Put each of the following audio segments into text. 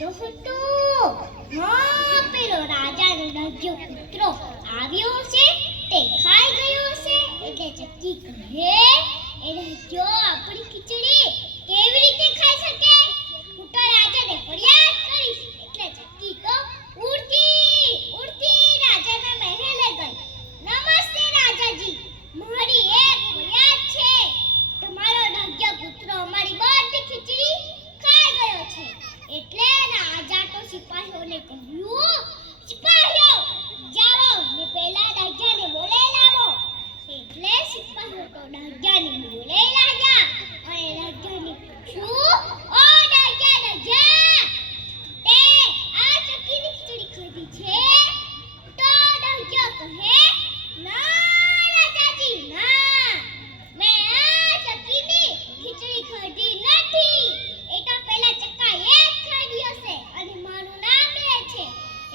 હતો હા પેલો રાજાનો નજ્જો કૂતરો આવ્યો છે તે ખાઈ ગયો છે એટલે ચક્કી કહે એને જો આપણી ખીચડી કેવી રીતે ખાઈ શકે હું તો રાજાને ફરિયાદ કરીશ એટલે ચક્કી તો ઉડતી રાજાના મહેલે ગઈ નમસ્તે રાજાજી મારી એક ફરિયાદ છે તમારો નજ્જો કૂતરો અમારી બધી ખીચડી ખાઈ ગયો છે એટલે રાજા તો સિપાહીઓને કહ્યું સિપાહીઓ જાઓ ને પેલા રાજાને બોલાવી લાવો એટલે સિપાહીઓ તો રાજાને બોલાવી લાવ્યા અને રાજાને પૂછ્યું ઓ રાજા તે આ ચક્કીની ખીચડી ખાધી છે તો રાજા કહે ના રાજાજી ના મેં આ ચક્કીની ખીચડી ખાધી નથી એ તો પેલા ચક્કાએ ખાધી હશે અને મારું નામ લે છે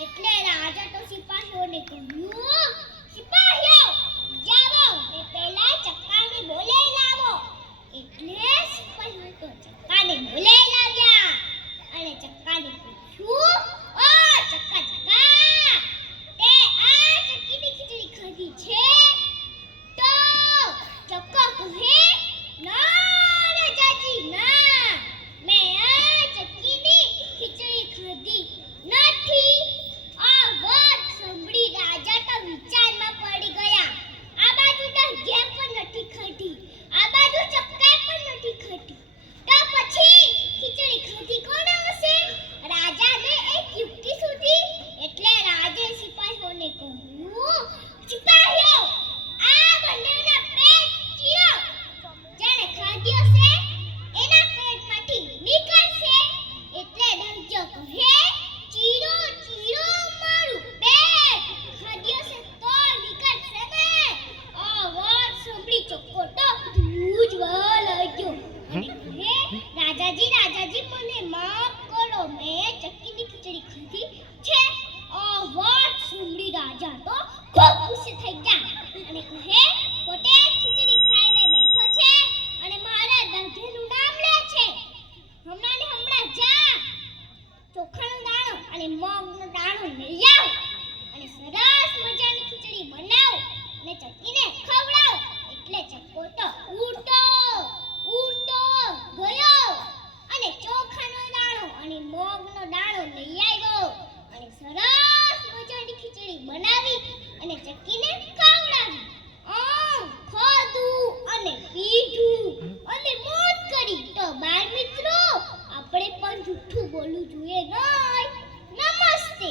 એટલે રાજા તો સિપાહીઓને કહ્યું સિપાહીઓ જાઓ ને પેલા ચક્કાને બોલાવી લાવો એટલે સિપાહીઓ તો ચક્કાને બોલાવી લાવ્યા અને ચક્કાને પૂછ્યું ઓ ચક્કા તે આ ચક્કીની ખીચડી ખાધી છે તો ચક્કા કહે ના રાજાજી ના મેં આ ચક્કીની ખીચડી ખાધી નથી આ વાત સાંભળી રાજા તો વિચારમાં પડી ગયા આ બાજુ તો ઘે પણ નથી ખાધી આ બાજુ ચક્કા પણ નથી ખાધી તો પછી ખીચડી ખાધી કોણ હશે રાજાને એક યુક્તિ સૂઝી એટલે રાજે સિપાહીઓને કહ્યું સિપાહીઓ આ બંનેના પેટ ચીરો જેણે ખાધી હશે એના પેટમાંથી નીકળશે એટલે નજ્જો કહે ચીરો મારું પેટ ખાધી હશે તો નીકળશે ને આ વાત સાંભળી ચક્કો તો ધ્રુજવા લાગ્યો અને કહે રાજાજી મને માફ કરો મેં ચક્કીની ખીચડી ખાધી છે આ વાત સાંભળી રાજા તો ખૂબ ખુશ થઈ ગયા અને કહે પોતે ખીચડી ખાઈને બેઠો છે અને મારા દર્દીનું નામ લે છે હમણાં જા ચોખાનો દાણો અને મગનો દાણો લઈ આવ અને સરસ મજાની ખીચડી બનાવ અને ચક્કીને ખવડાવ એટલે ચક્કો તો ઉડતો ગયો અને ચોખાનો દાણો અને મગનો દાણો લઈ આવ્યો અને સરસ મજાની ખીચડી બનાવી અને ચક્કીને ખવડાવી ખાધું અને પીધું અને મોજ કરી તો બાળ મિત્રો આપણે પણ જૂઠું બોલવું જોઈએ નહીં નમસ્તે